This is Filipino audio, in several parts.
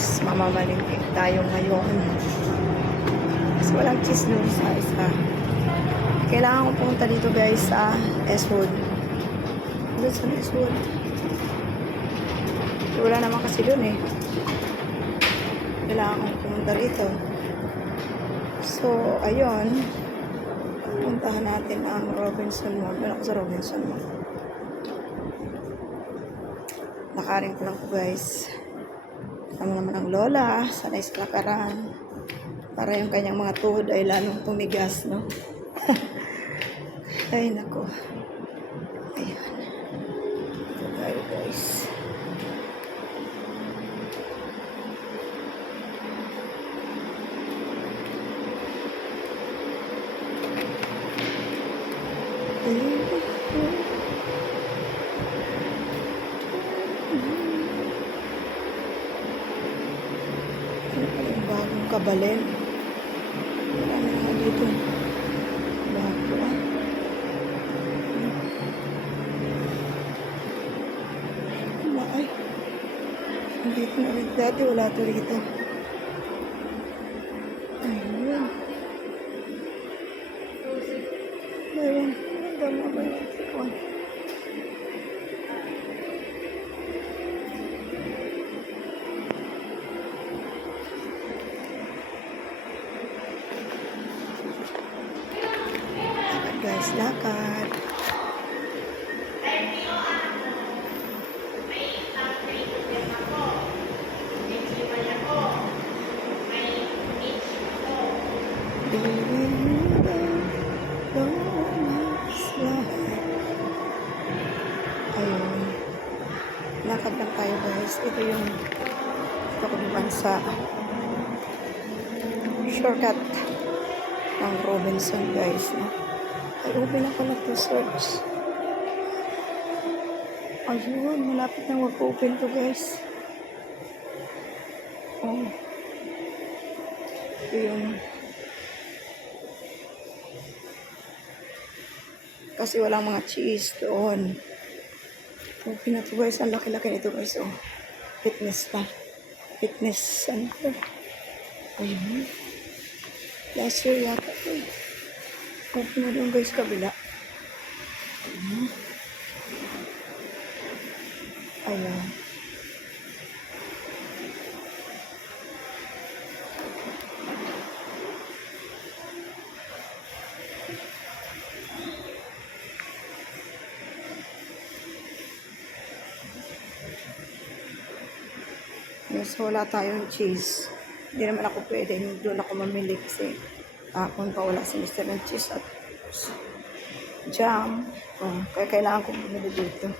guys, mamamalingki tayo ngayon. Kasi walang cheese doon sa isa. Kailangan ko pumunta dito guys sa Eswood. Doon sa Eswood. Wala naman kasi doon eh. Kailangan ko pumunta dito. So, ayun. Puntahan natin ang Robinson Mall. Doon ako sa Robinson Mall. Nakarin ko lang po guys. Tama naman ang lola. Sa lakaran. Para yung kanyang mga tuhod ay lalong tumigas, no? ay, nako. Ayan. Ito tayo guys. Ano pala yung bagong kabalen? Wala na nga dito. Bago ah. Ay. Nandito na rin. Dati wala to rito. Lakad guys, lakad. Ayun. Lakad lang tayo guys. Ito yung ito ko naman sa shortcut ng Robinson guys. No? Ay, open na pala to search. Ayun, malapit na mag-open to guys. Oh. Ito yung kasi walang mga cheese doon. Open na to guys. Ang laki-laki nito guys. Oh. Fitness na. Fitness center. Ayun. Last year yata eh. Open na doon guys kabila. Ayan. Yes, wala tayong cheese. Hindi naman ako pwede. Doon ako mamili kasi kahapon pa wala si Mr. ng at jam. Oh, kaya kailangan ko bumili dito.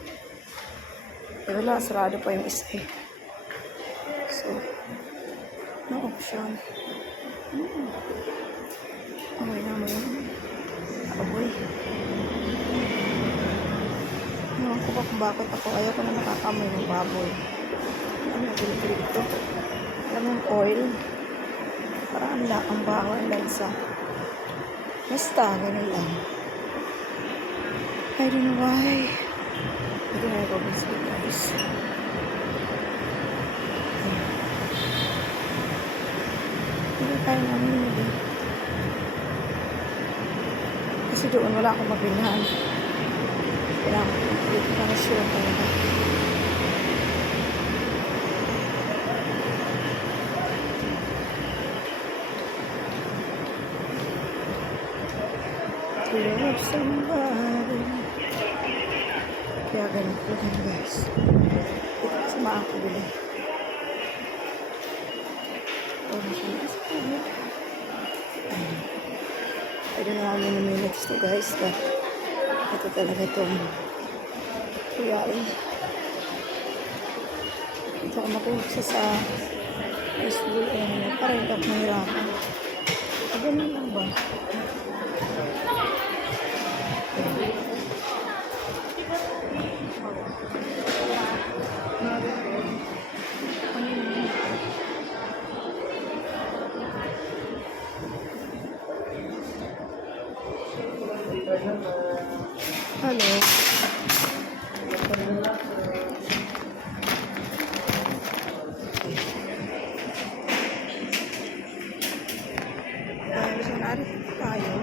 Pero wala, sarado pa yung isa eh. So, no option. Hmm. Okay na mo yun. Aboy. Ewan ko ba kung bakit ako. Ayaw ko na nakakamoy ng baboy. Ano yung pinipili ito? Alam mo yung oil? Parang ang la- ang baho, ang lansa. Basta, ganun lang. I don't know why. Ito na yung Robinson, guys. Ayan. Hindi tayo namimili. Kasi doon wala akong mabilhan. Kailangan ko dito para sure talaga. Love somebody. Kaya ganito din guys. Ito. Oh, sa kanya. I don't know how many minutes to guys. But ito talaga itong kuyain. Ito ako makuha sa school and parang ako mahirapan. Ah, Ganun lang ba? Hello. Tayo, saan ari tayo?